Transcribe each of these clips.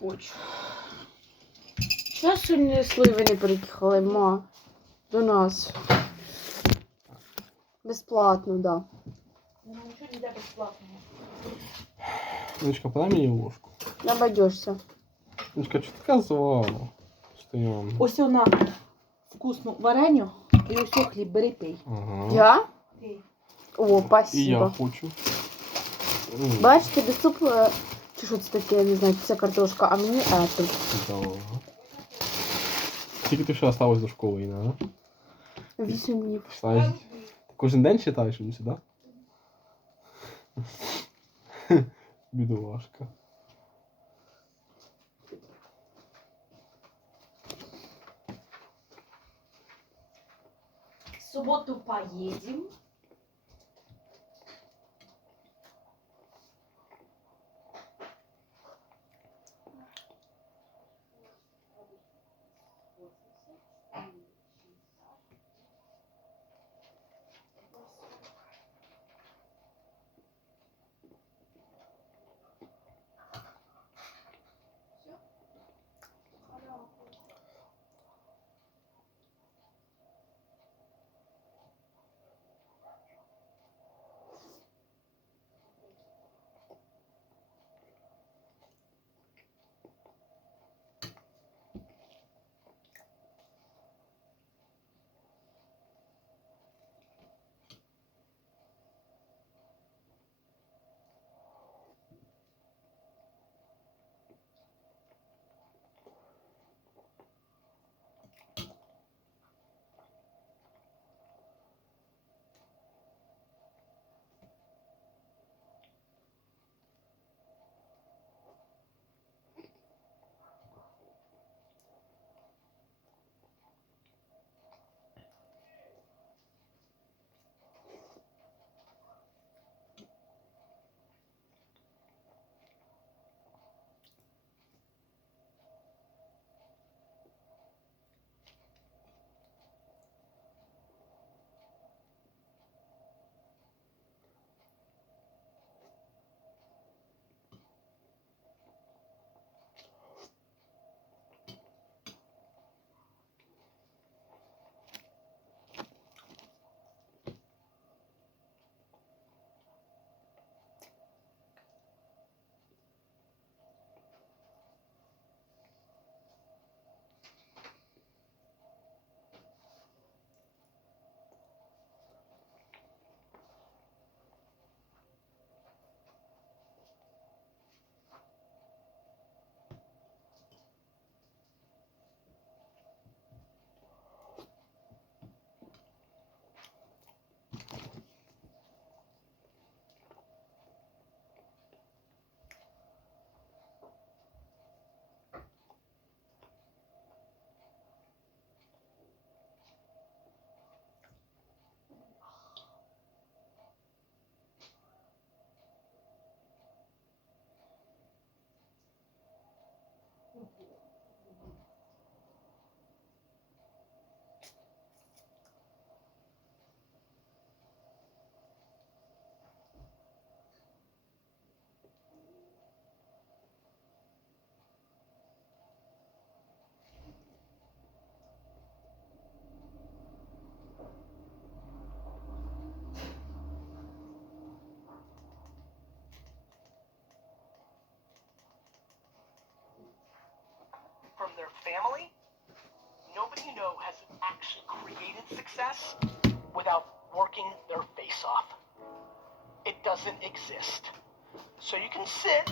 хочу. Чого сьогодні сливи не приїхали, ма? До нас. Безплатно, да. Ну, нічого не йде безплатного. Дочка, подай мені ложку. Набадешься. Дочка, що ти казала? Що я... Ось вона вкусну вареню і ось хліб, бери пий. Ага. Я? Пий. О, спасибо. І я хочу. Бачиш, тобі суп, чи що це таке, я не знаю, це картошка, а мені это. Да. Скільки ти ще осталось до школи, Інна, да? 8 днів. Читаєш? Кожен день читаєш він сюди? Бідолашка. В субботу поедем. From their family, nobody you know has actually created success without working their face off. It doesn't exist. So you can sit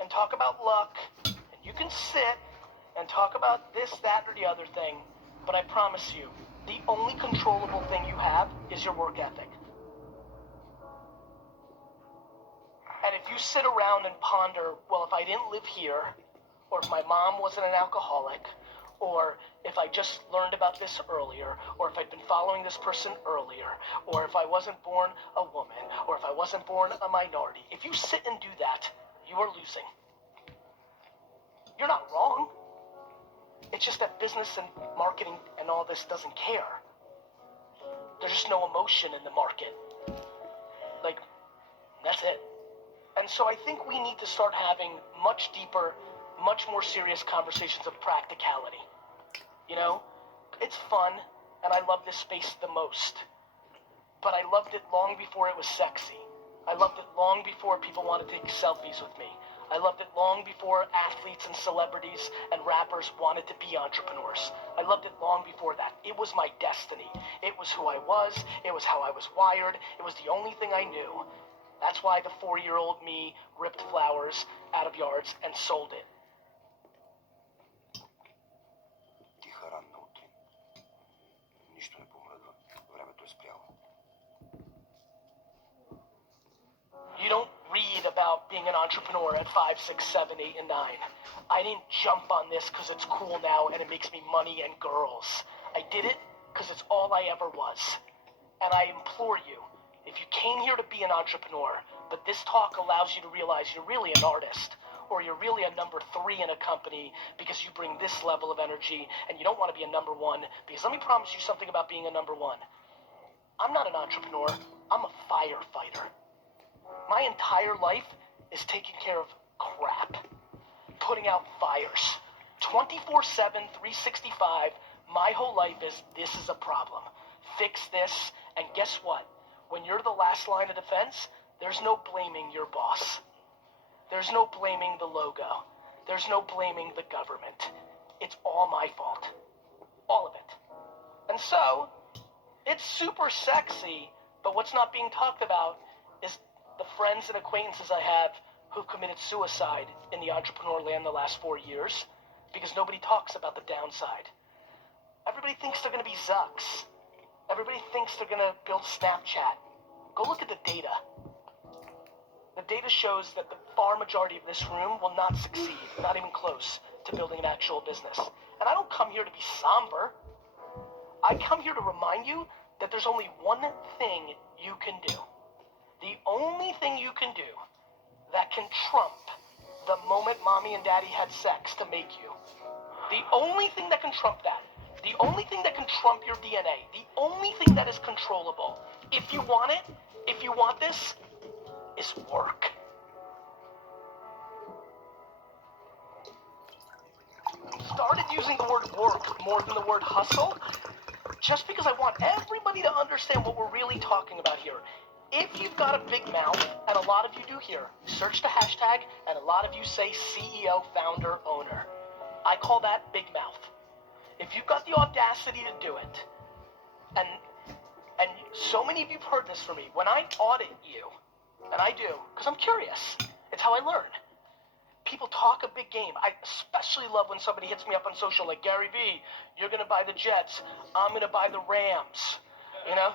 and talk about luck, and you can sit and talk about this, that, or the other thing, but I promise you, the only controllable thing you have is your work ethic. And if you sit around and ponder, well, if I didn't live here, or if my mom wasn't an alcoholic, or if I just learned about this earlier, or if I'd been following this person earlier, or if I wasn't born a woman, or if I wasn't born a minority, if you sit and do that, you are losing. You're not wrong. It's just that business and marketing and all this doesn't care. There's just no emotion in the market. Like, that's it. And so I think we need to start having much deeper much more serious conversations of practicality. You know, it's fun, and I love this space the most. But I loved it long before it was sexy. I loved it long before people wanted to take selfies with me. I loved it long before athletes and celebrities and rappers wanted to be entrepreneurs. I loved it long before that. It was my destiny. It was who I was. It was how I was wired. It was the only thing I knew. That's why the 4-year-old me ripped flowers out of yards and sold it. Тиха ранна утрин. Нищо не помръдва. Времето е спряло. You don't read about being an entrepreneur at 5, 6, 7, 8, and 9. I didn't jump on this because it's cool now and it makes me money and girls. I did it because it's all I ever was. And I implore you, if you came here to be an entrepreneur, but this talk allows you to realize you're really an artist, or you're really a number 3 in a company because you bring this level of energy and you don't want to be a number 1, because let me promise you something about being a number 1. I'm not an entrepreneur, I'm a firefighter. My entire life is taking care of crap, putting out fires. 24/7, 365, my whole life is, this is a problem. Fix this, and guess what? When you're the last line of defense, there's no blaming your boss. There's no blaming the logo. There's no blaming the government. It's all my fault. All of it. And so, it's super sexy, but what's not being talked about is the friends and acquaintances I have who've committed suicide in the entrepreneur land the last 4 years, because nobody talks about the downside. Everybody thinks they're going to be Zucks. Everybody thinks they're going to build Snapchat. Go look at the data. The data shows that the far majority of this room will not succeed, not even close, to building an actual business. And I don't come here to be somber. I come here to remind you that there's only one thing you can do. The only thing you can do that can trump the moment mommy and daddy had sex to make you. The only thing that can trump that. The only thing that can trump your DNA. The only thing that is controllable. If you want it, if you want this, is work. Started using the word work more than the word hustle, just because I want everybody to understand what we're really talking about here. If you've got a big mouth, and a lot of you do here, search the hashtag, and a lot of you say CEO, founder, owner. I call that big mouth. If you've got the audacity to do it, and so many of you've heard this from me, when I audit you, and I do, because I'm curious, it's how I learn. People talk a big game. I especially love when somebody hits me up on social, like, Gary V, you're going to buy the Jets, I'm going to buy the Rams, you know?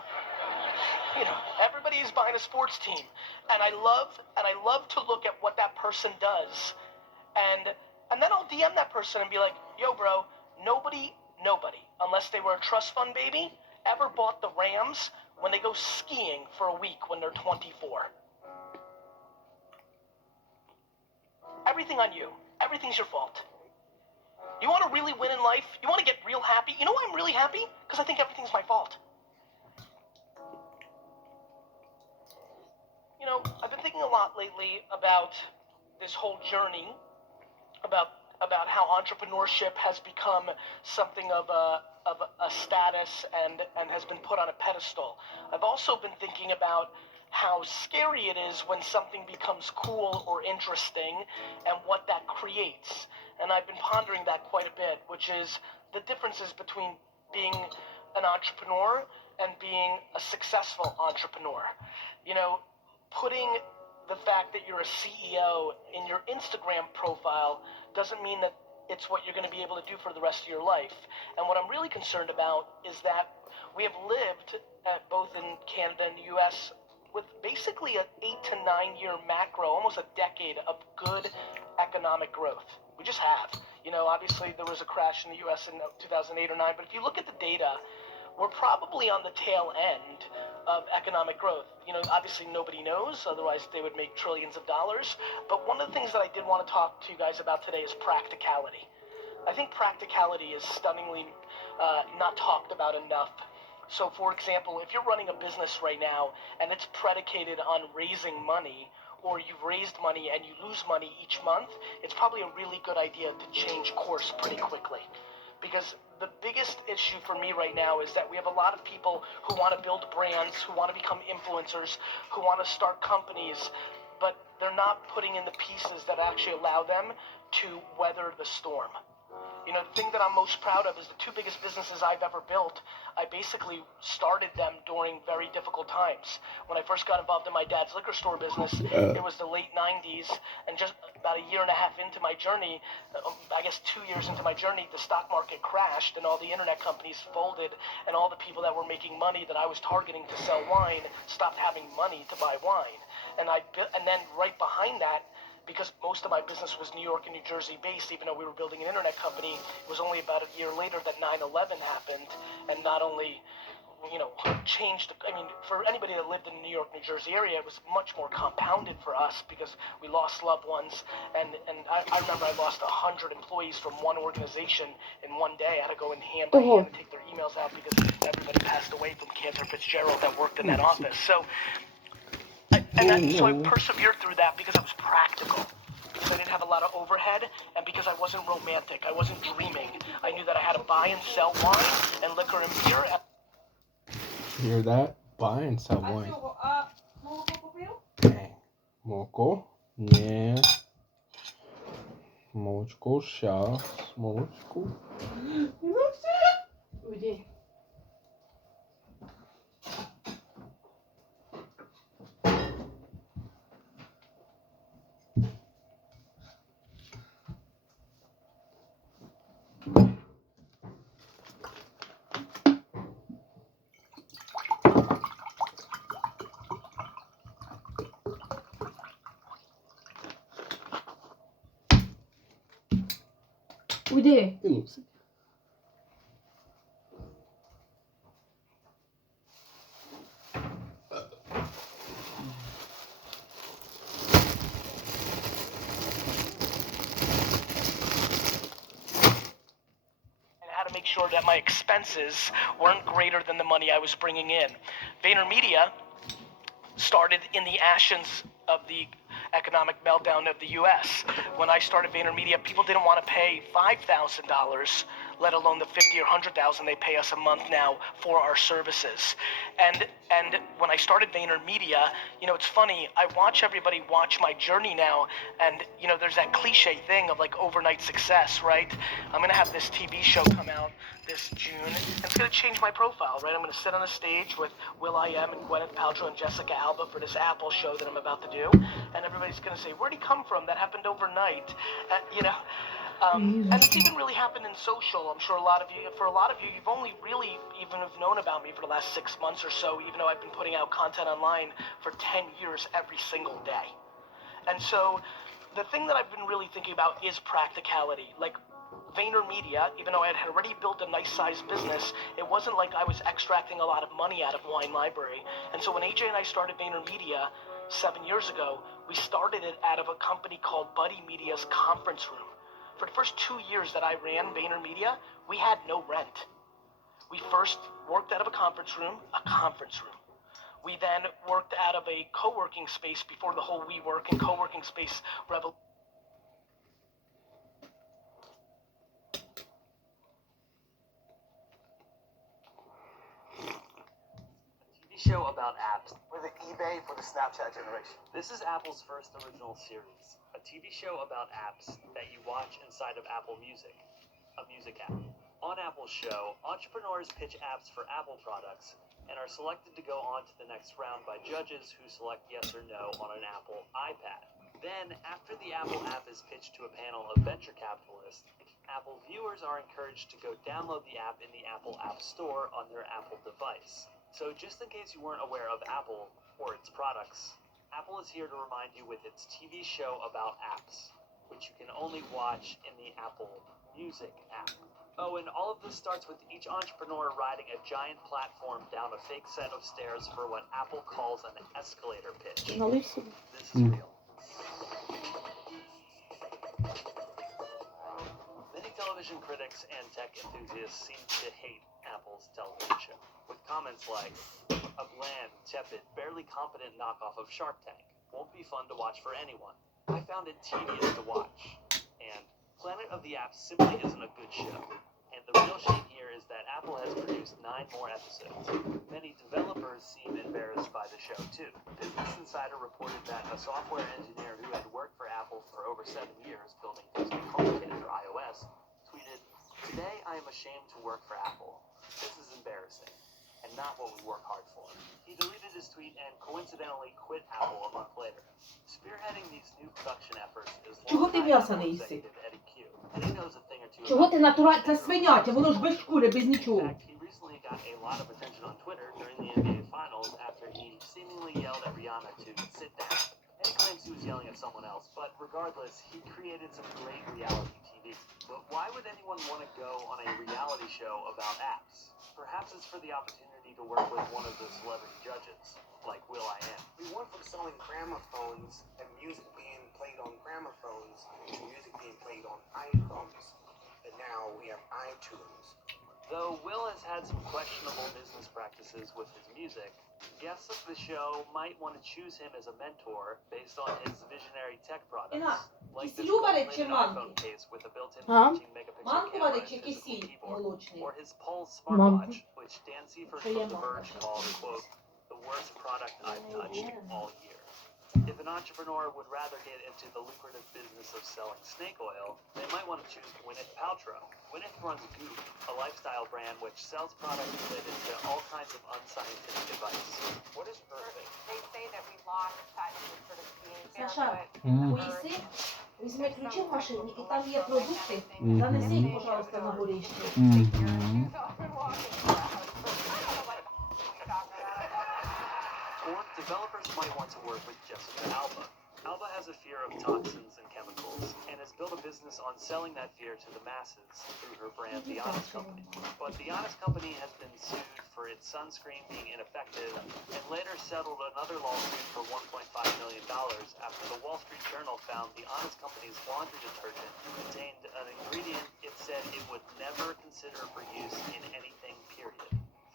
Everybody is buying a sports team, and I love to look at what that person does, and then I'll DM that person and be like, yo, bro, nobody, unless they were a trust fund baby, ever bought the Rams when they go skiing for a week when they're 24. Everything on you. Everything's your fault. You want to really win in life? You want to get real happy? You know why I'm really happy? Because I think everything's my fault. I've been thinking a lot lately about this whole journey, about how entrepreneurship has become something of a status and has been put on a pedestal. I've also been thinking about how scary it is when something becomes cool or interesting and what that creates. And I've been pondering that quite a bit, which is the differences between being an entrepreneur and being a successful entrepreneur. Putting the fact that you're a CEO in your Instagram profile doesn't mean that it's what you're going to be able to do for the rest of your life. And what I'm really concerned about is that we have lived, both in Canada and the US, with basically an 8 to 9 year macro, almost a decade of good economic growth. We just have. Obviously there was a crash in the US in 2008 or 9, but if you look at the data, we're probably on the tail end of economic growth. Obviously nobody knows, otherwise they would make trillions of dollars. But one of the things that I did want to talk to you guys about today is practicality. I think practicality is stunningly not talked about enough. So for example, if you're running a business right now and it's predicated on raising money or you've raised money and you lose money each month, it's probably a really good idea to change course pretty quickly. Because the biggest issue for me right now is that we have a lot of people who want to build brands, who want to become influencers, who want to start companies, but they're not putting in the pieces that actually allow them to weather the storm. You know, the thing that I'm most proud of is the two biggest businesses I've ever built. I basically started them during very difficult times. When I first got involved in my dad's liquor store business, it was the late 90s, and just about a year and a half into my journey, I guess 2 years into my journey, the stock market crashed and all the internet companies folded, and all the people that were making money that I was targeting to sell wine stopped having money to buy wine. And then right behind that, because most of my business was New York and New Jersey based, even though we were building an internet company, it was only about a year later that 9/11 happened, and not only, changed, for anybody that lived in the New York, New Jersey area, it was much more compounded for us because we lost loved ones, and I remember I lost 100 employees from one organization in one day. I had to go in hand by hand and take their emails out because everybody passed away from Cantor Fitzgerald that worked in that office. So I persevered through that because I was practical. Because I didn't have a lot of overhead, and because I wasn't romantic. I wasn't dreaming. I knew that I had to buy and sell wine and liquor and beer. Hear that? Buy and sell wine. Dang. Молоко? Не. Молочко сейчас. Молочко. Уйди. Уйди. Hey, Lucy. How to make sure that my expenses weren't greater than the money I was bringing in. VaynerMedia started in the ashes of the economic meltdown of the U.S. When I started VaynerMedia, people didn't want to pay $5,000, let alone the $50,000 or $100,000 they pay us a month now for our services. And when I started VaynerMedia, it's funny. I watch everybody watch my journey now, and there's that cliche thing of like overnight success, right? I'm gonna have this TV show come out this June, and it's gonna change my profile, right? I'm gonna sit on a stage with Will.i.am and Gwyneth Paltrow and Jessica Alba for this Apple show that I'm about to do, and everybody's gonna say, "Where'd he come from? That happened overnight," and it's even really happened in social. I'm sure for a lot of you, you've only really even have known about me for the last 6 months or so, even though I've been putting out content online for 10 years every single day. And so the thing that I've been really thinking about is practicality. Like VaynerMedia, even though I had already built a nice sized business, it wasn't like I was extracting a lot of money out of Wine Library. And so when AJ and I started VaynerMedia 7 years ago, we started it out of a company called Buddy Media's conference room. For the first 2 years that I ran VaynerMedia, we had no rent. We first worked out of a conference room. We then worked out of a co-working space before the whole WeWork and co-working space revolution. Show about apps. We're the eBay for the Snapchat generation. This is Apple's first original series, a TV show about apps that you watch inside of Apple Music, a music app. On Apple's show, entrepreneurs pitch apps for Apple products and are selected to go on to the next round by judges who select yes or no on an Apple iPad. Then, after the Apple app is pitched to a panel of venture capitalists, Apple viewers are encouraged to go download the app in the Apple App Store on their Apple device. So just in case you weren't aware of Apple or its products, Apple is here to remind you with its TV show about apps, which you can only watch in the Apple Music app. Oh, and all of this starts with each entrepreneur riding a giant platform down a fake set of stairs for what Apple calls an escalator pitch. This is real. Many television critics and tech enthusiasts seem to hate Apple's television show, with comments like a bland, tepid, barely competent knockoff of Shark Tank. won't be fun to watch for anyone. I found it tedious to watch, and Planet of the Apps simply isn't a good show. And the real shame here is that Apple has produced 9 more episodes. Many developers seem embarrassed by the show too. Business Insider reported that a software engineer who had worked for Apple for over 7 years building things like HomeKit for iOS tweeted, "Today I am ashamed to work for Apple. This is embarrassing, and not what we work hard for." He deleted his tweet and coincidentally quit Apple a month later. Spearheading these new production efforts is Чого ти longtime м'яса Apple не їси? executive Eddie Q, and he knows a thing or two Чого about ти натураль... Це свиняче, воно ж без шкури, без In нічого. fact, he recently got a lot of attention on Twitter during the NBA Finals after he seemingly yelled at Rihanna to sit down. And he claims he was yelling at someone else, but regardless, he created some great reality TV. But why would anyone want to go on a reality show about apps? Perhaps it's for the opportunity to work with one of the celebrity judges, like Will.i.am. We went from selling gramophones and music being played on gramophones to music being played on iPhones. And now we have iTunes. Though Will has had some questionable business practices with his music, guests of the show might want to choose him as a mentor based on his visionary tech products, like this кисілю чи gold-plated манки? iPhone case with a built-in Huh? 14 megapixel Манку camera варить and чи physical кисіль keyboard, молочний? or his Pulse Manku. smartwatch, which Dan Seifert Що є from The манка? Verge called, quote, "the worst product I've touched all year." If an entrepreneur would rather get into the lucrative business of selling snake oil, they might want to choose Gwyneth Paltrow. Gwyneth runs Goop, a lifestyle brand which sells products related to all kinds of unscientific advice. What is Earthing? They say that we lost touch with sort of being Саша, barefoot. поїси, візьми ключі в машині, і там є продукти. Мгм. Занеси їх, пожалуйста, на горище. Мгм. Or developers might want to work with Jessica Alba. Alba has a fear of toxins and chemicals, and has built a business on selling that fear to the masses through her brand, The Honest Company. But The Honest Company has been sued for its sunscreen being ineffective, and later settled another lawsuit for $1.5 million after the Wall Street Journal found The Honest Company's laundry detergent contained an ingredient it said it would never consider for use in anything, period.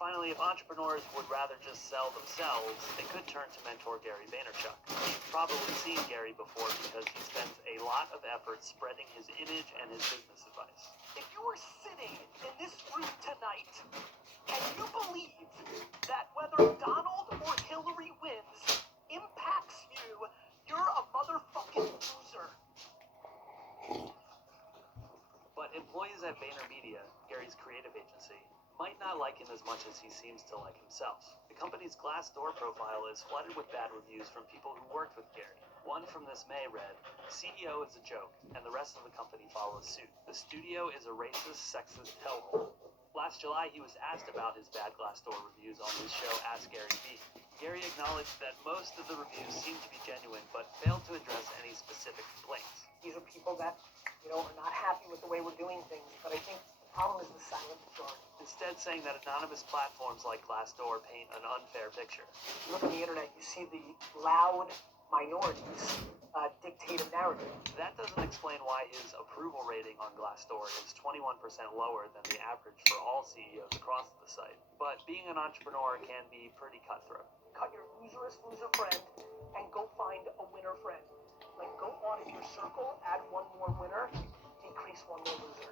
Finally, if entrepreneurs would rather just sell themselves, they could turn to mentor Gary Vaynerchuk. You've probably seen Gary before because he spends a lot of effort spreading his image and his business advice. If you were sitting in this room tonight and you believe that whether Donald or Hillary wins impacts you, you're a motherfucking loser. But employees at VaynerMedia, Gary's creative agency, might not like him as much as he seems to like himself. The company's Glassdoor profile is flooded with bad reviews from people who worked with Gary. One from this May read, "CEO is a joke, and the rest of the company follows suit. The studio is a racist, sexist hellhole." Last July, he was asked about his bad Glassdoor reviews on his show Ask Gary Vee. Gary acknowledged that most of the reviews seemed to be genuine, but failed to address any specific complaints. These are people that, are not happy with the way we're doing things, but I think the problem is the silent majority. Instead saying that anonymous platforms like Glassdoor paint an unfair picture. You look on the internet, you see the loud minorities dictate a narrative. That doesn't explain why his approval rating on Glassdoor is 21% lower than the average for all CEOs across the site. But being an entrepreneur can be pretty cutthroat. Cut your loserest loser friend and go find a winner friend. Like, go audit your circle, add one more winner, decrease one more loser.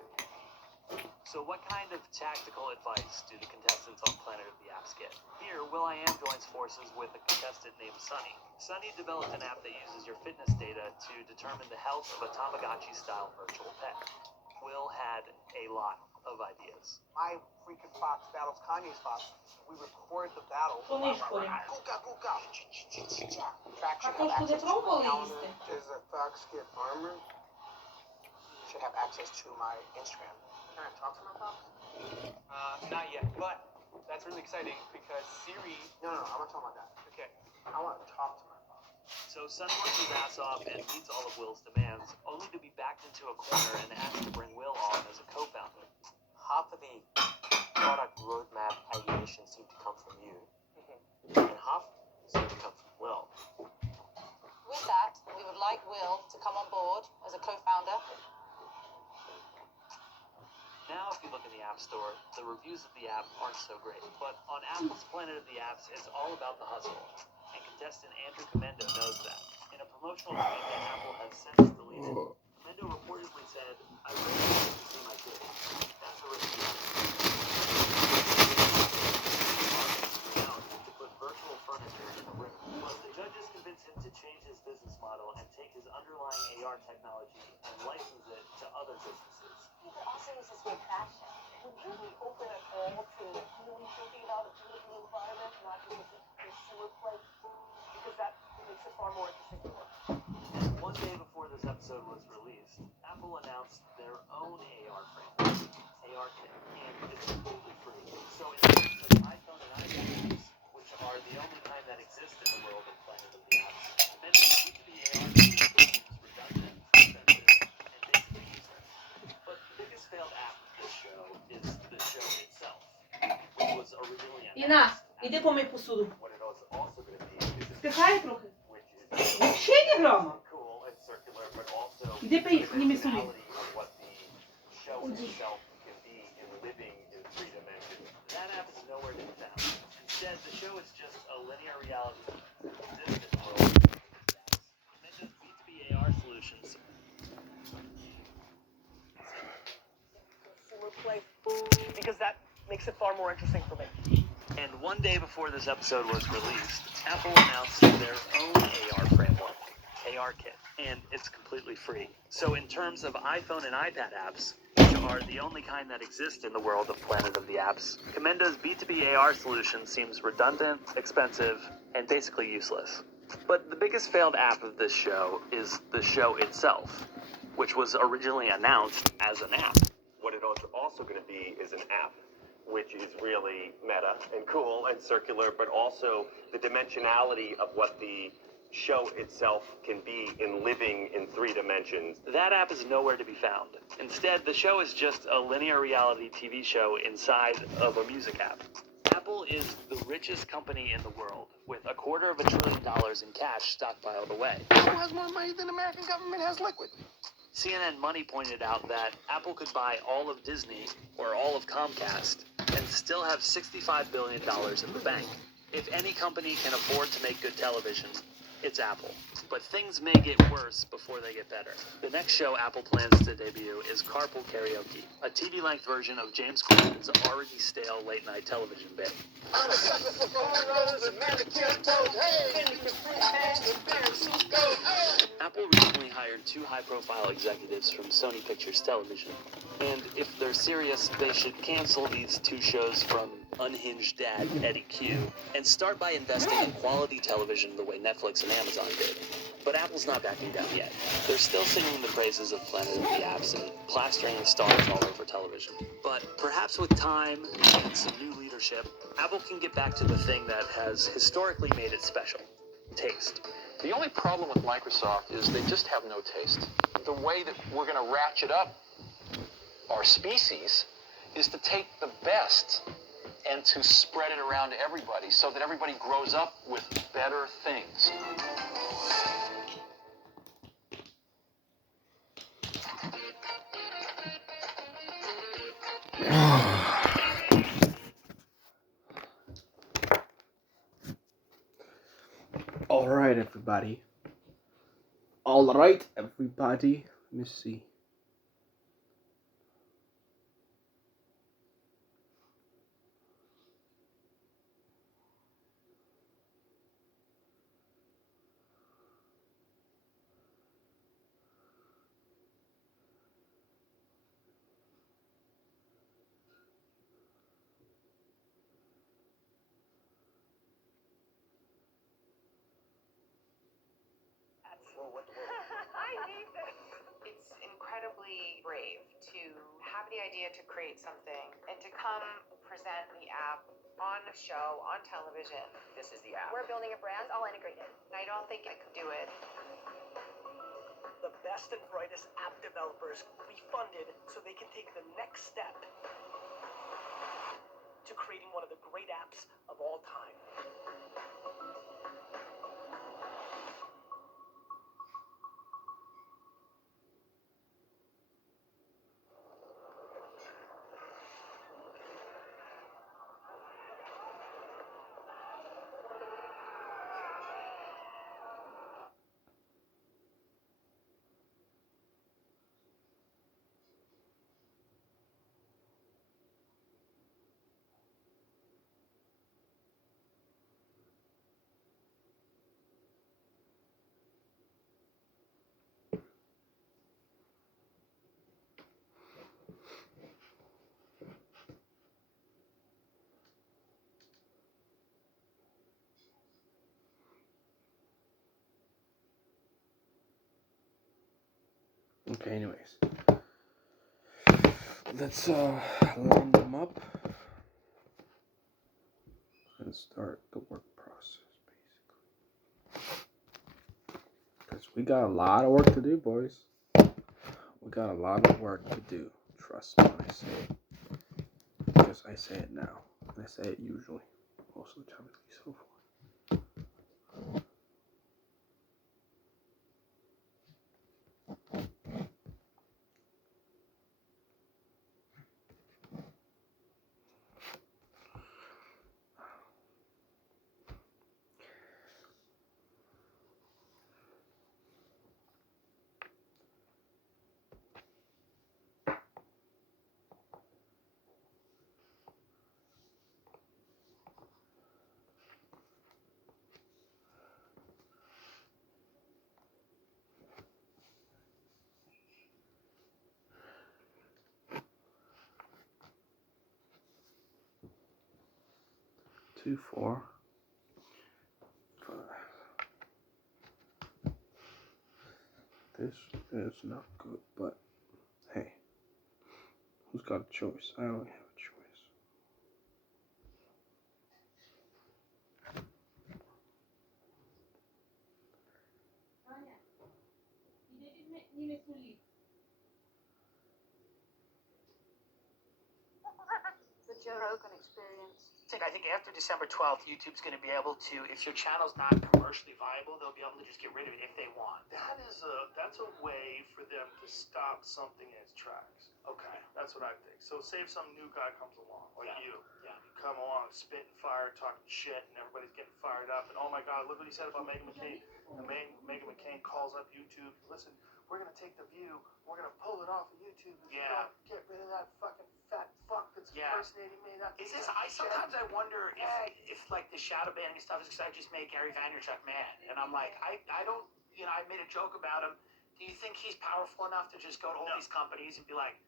So what kind of tactical advice do the contestants on Planet of the Apps get? Here, Will.i.am joins forces with a contestant named Sunny. Sunny developed an app that uses your fitness data to determine the health of a Tamagotchi-style virtual pet. Will had a lot of ideas. My freaking fox battles Kanye's fox. We record the battle. Сонишкою. Guka, guka. Traction А то ж туди access to my пробували calendar. їсти? Does the fox get armor? You should have access to my Instagram. Can I talk to my fox? Not yet, but that's really exciting because Siri. No, I'm not talking about that. Okay. I want to talk to my fox. So Sunny works his ass off and meets all of Will's demands, only to be backed into a corner and asked to bring Will on as a co-founder. Half of the product roadmap ideation seemed to come from you, and half seemed to come from Will. With that, we would like Will to come on board as a co-founder. Now, if you look in the App Store, the reviews of the app aren't so great. But on Apple's Planet of the Apps, it's all about the hustle. And contestant Andrew Comendo knows that. promotional tweet that Apple has since deleted. Mendo reportedly said, "I really want to see my kids. That's a risky reality to put virtual furniture in a room." Plus, the judges convinced him to change his business model and take his underlying AR technology and license it to other businesses. You could also use this for fashion. Would you be open at all to really thinking about a beautiful environment, not just a consumer play? Because that makes it far more interesting to work. And one day before this episode was released, Apple announced their own AR framework, AR Kit, and it's completely free. So in terms of iPhone and iPad apps, which are the only kind that exist in the world of Planet of the Apps, Mendo's B2B AR seems redundant, expensive, and basically useless. But the biggest failed app of this show is the show itself, which was originally Іна, announced іди помий посуду. what it was also going to be is Стихає трохи. which is Вообще не грама. cool and circular, but also Іди the пий, зніми собі. dimensionality of what the show itself can be in living in 3 dimensions. That app is nowhere to be found. Instead, the show is just a linear reality that exists in the world of apps. Mendo's B2B AR solutions. Consumer play. Because that makes it far more interesting for me. And one day before this episode was released, Apple announced their own AR framework, AR Kit, and it's completely free. So in terms of iPhone and iPad apps, which are the only kind that exist in the world of Planet of the Apps, Comendo's B2B AR solution seems redundant, expensive, and basically useless. But the biggest failed app of this show is the show itself, which was originally announced as an app. What it was also going to be is an app, which is really meta and cool and circular, but also the dimensionality of what the show itself can be in living in 3 dimensions. That app is nowhere to be found. Instead, the show is just a linear reality TV show inside of a music app. Apple is the richest company in the world, with $250 billion in cash stockpiled away. Apple has more money than the American government has liquid. CNN Money pointed out that Apple could buy all of Disney or all of Comcast and still have $65 billion in the bank. If any company can afford to make good television, it's Apple. But things may get worse before they get better. The next show Apple plans to debut is Carpool Karaoke, a TV-length version of James Corden's already stale late-night television bit. I'm a sucker for cornrows and manicure toes. Hey, Apple recently hired 2 high-profile executives from Sony Pictures Television. And if they're serious, they should cancel these 2 shows from unhinged dad Eddie Q and start by investing in quality television the way Netflix and Amazon did. But Apple's not backing down yet. They're still singing the praises of Planet of the Apps and plastering the stars all over television. But perhaps with time and some new leadership, Apple can get back to the thing that has historically made it special: taste. The only problem with Microsoft is they just have no taste. The way that we're going to ratchet up our species is to take the best and to spread it around to everybody so that everybody grows up with better things. Alright, everybody. Alright, everybody. Let me see. I need this. It's incredibly brave to have the idea to create something and to come present the app on a show, on television. This is the app. We're building a brand all integrated. I don't think I could do it. The best and brightest app developers will be funded so they can take the next step to creating one of the great apps of all time. Okay, anyways. Let's line them up and start the work process, basically. Because we got a lot of work to do, boys. We got a lot of work to do. Trust me when I say it. Because I say it now. And I say it usually. Most of the time, at least, hopefully. 2, 4, 5. This is not good, but hey, who's got a choice? I don't have a choice. The Joe Rogan Experience. I think after December 12th, YouTube's going to be able to, if your channel's not commercially viable, they'll be able to just get rid of it if they want. That's a way for them to stop something in its tracks. Okay. That's what I think. So say if some new guy comes along, like you. Yeah. You come along, spitting fire, talking shit, and everybody's getting fired up. And oh my God, look what he said about Meghan McCain. And Meghan McCain calls up YouTube. Listen, we're gonna take The View. We're gonna pull it off of YouTube. Yeah. Get rid of that fucking fat fuck that's impersonating me. That Is piece this? of Sometimes shit. I wonder if like the shadow banning stuff is because I just made Gary Vaynerchuk mad, and I'm like, I don't, I made a joke about him. Do you think he's powerful enough to just go to all these companies and be like,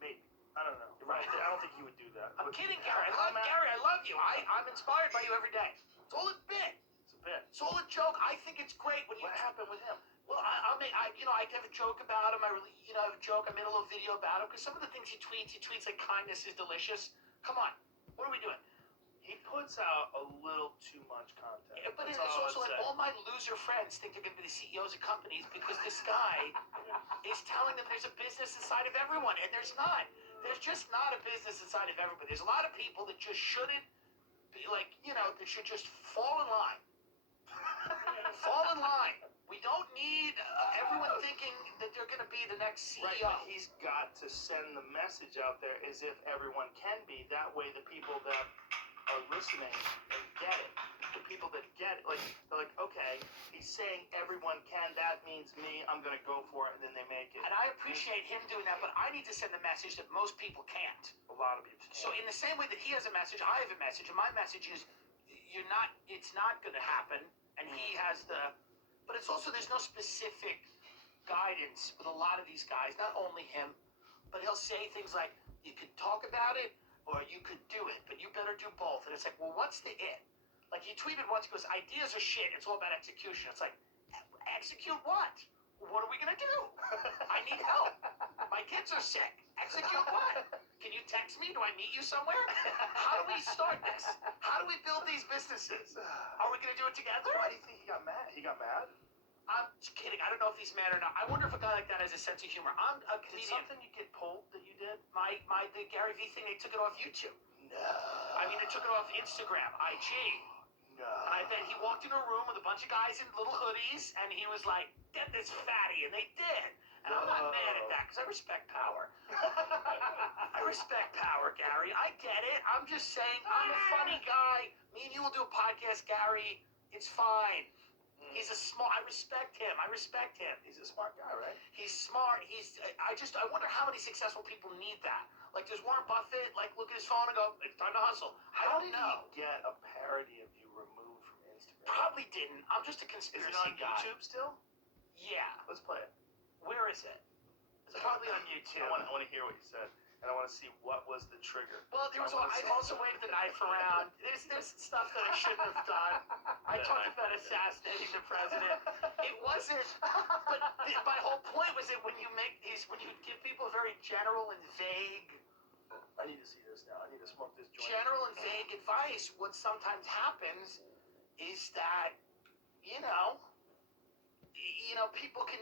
Maybe. I don't know. Right. I don't think he would do that. I'm But kidding, Gary. Gary. I love you. I'm inspired by you every day. It's all a bit. It's a bit. It's all a joke. I think it's great when you. What happened with him? Well, I have a joke about him. I really, have a joke. I made a little video about him because some of the things he tweets like kindness is delicious. Come on, what are we doing? He puts out a little too much content. Yeah, but That's it's all also I'd like say. all my loser friends think they're going to be the CEOs of companies because this guy is telling them there's a business inside of everyone, and there's not. There's just not a business inside of everybody. There's a lot of people that just shouldn't be like, that should just fall in line. Fall in line. We don't need everyone thinking that they're going to be the next CEO. Right, but he's got to send the message out there as if everyone can be. That way the people that are listening and get it, the people that get it, they're like, okay, he's saying everyone can, that means me, I'm going to go for it, and then they make it. And I appreciate him doing that, but I need to send the message that most people can't. A lot of people can't. So in the same way that he has a message, I have a message, and my message is, it's not going to happen, and he has but it's also, there's no specific guidance with a lot of these guys, not only him, but he'll say things like, you could talk about it, or you could do it, but you better do both. And it's like, well, what's the it? Like, he tweeted once, he goes, ideas are shit, it's all about execution. It's like, execute what? What are we going to do? I need help. My kids are sick. Execute what? Can you text me? Do I meet you somewhere? How do we start this? How do we build these businesses? Are we going to do it together? Why do you think he got mad? He got mad? I'm just kidding. I don't know if he's mad or not. I wonder if a guy like that has a sense of humor. I'm a Did comedian. something you get pulled that you did? The Gary V thing, they took it off YouTube. No. I mean, they took it off Instagram, IG. No. And I bet he walked into a room with a bunch of guys in little hoodies, and he was like, get this fatty, and they did. And I'm not mad at that, because I respect power. I respect power, Gary. I get it. I'm just saying, I'm a funny guy. Me and you will do a podcast, Gary. It's fine. He's I respect him. He's a smart guy, right? He's smart. I wonder how many successful people need that. Like, does Warren Buffett, look at his phone and go, it's time to hustle? I don't know. He get a parody of you removed from Instagram? Probably didn't. I'm just a Is conspiracy it on guy. YouTube still? Yeah. Let's play it. Where is it? It's probably on YouTube. I want to hear what you said, and I want to see what was the trigger. Well, there was. I also waved the knife around. There's stuff that I shouldn't have done. I talked about assassinating the president. It wasn't. But my whole point was that when you give people very general and vague. I need to see this now. I need to smoke this joint. General and vague advice. What sometimes happens is that, you know, people can.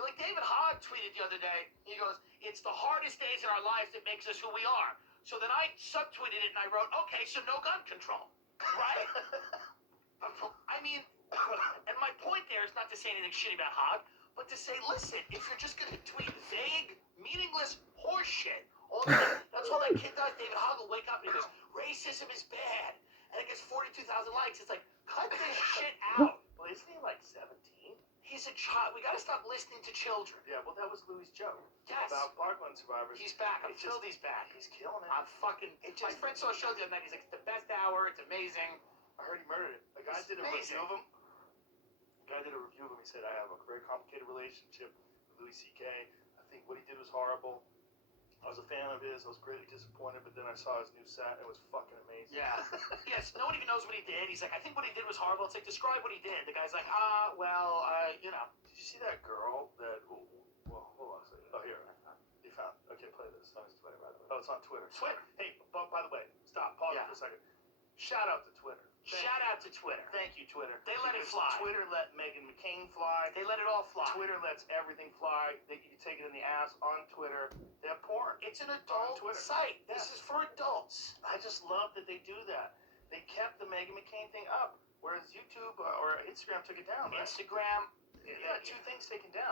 Like David Hogg tweeted the other day. He goes, "It's the hardest days in our lives that makes us who we are." So then I subtweeted it and I wrote, "Okay, so no gun control, right?" I mean, and my point there is not to say anything shitty about Hogg, but to say, listen, if you're just going to tweet vague, meaningless horseshit, that's all that kid does. David Hogg will wake up and he goes, "Racism is bad," and it gets 42,000 likes. It's like, cut this shit out. Well, isn't he like 17? He's a child. We got to stop listening to children. Yeah, well, that was Louis' joke. Yes. About Parkland survivors. He's back. I'm thrilled he's back. He's killing it. I'm fucking. My friend saw a show the other night. He's like, "It's the best hour. It's amazing." I heard he murdered it. A guy did a review of him. He said, "I have a very complicated relationship with Louis C.K. I think what he did was horrible. I was a fan of his. I was greatly disappointed, but then I saw his new set. And it was fucking amazing." Yeah. Yes. No one even knows what he did. He's like, "I think what he did was horrible." It's like, describe what he did. The guy's like, well, you know. Did you see that girl that? Well, hold on a second. Oh, here. You found. Okay, play this. It's on Twitter, by the way. Oh, it's on Twitter. Twitter. Hey, but by the way, stop. Pause for a second. Shout out to Twitter. Shout out to Twitter. Thank you, Twitter. They let it Because fly. Twitter let Meghan McCain fly. They let it all fly. Twitter lets everything fly. You can take it in the ass on Twitter. They have porn. It's an adult site. Yeah. This is for adults. I just love that they do that. They kept the Meghan McCain thing up, whereas YouTube or Instagram took it down. Right? Instagram. Yeah, two things taken down.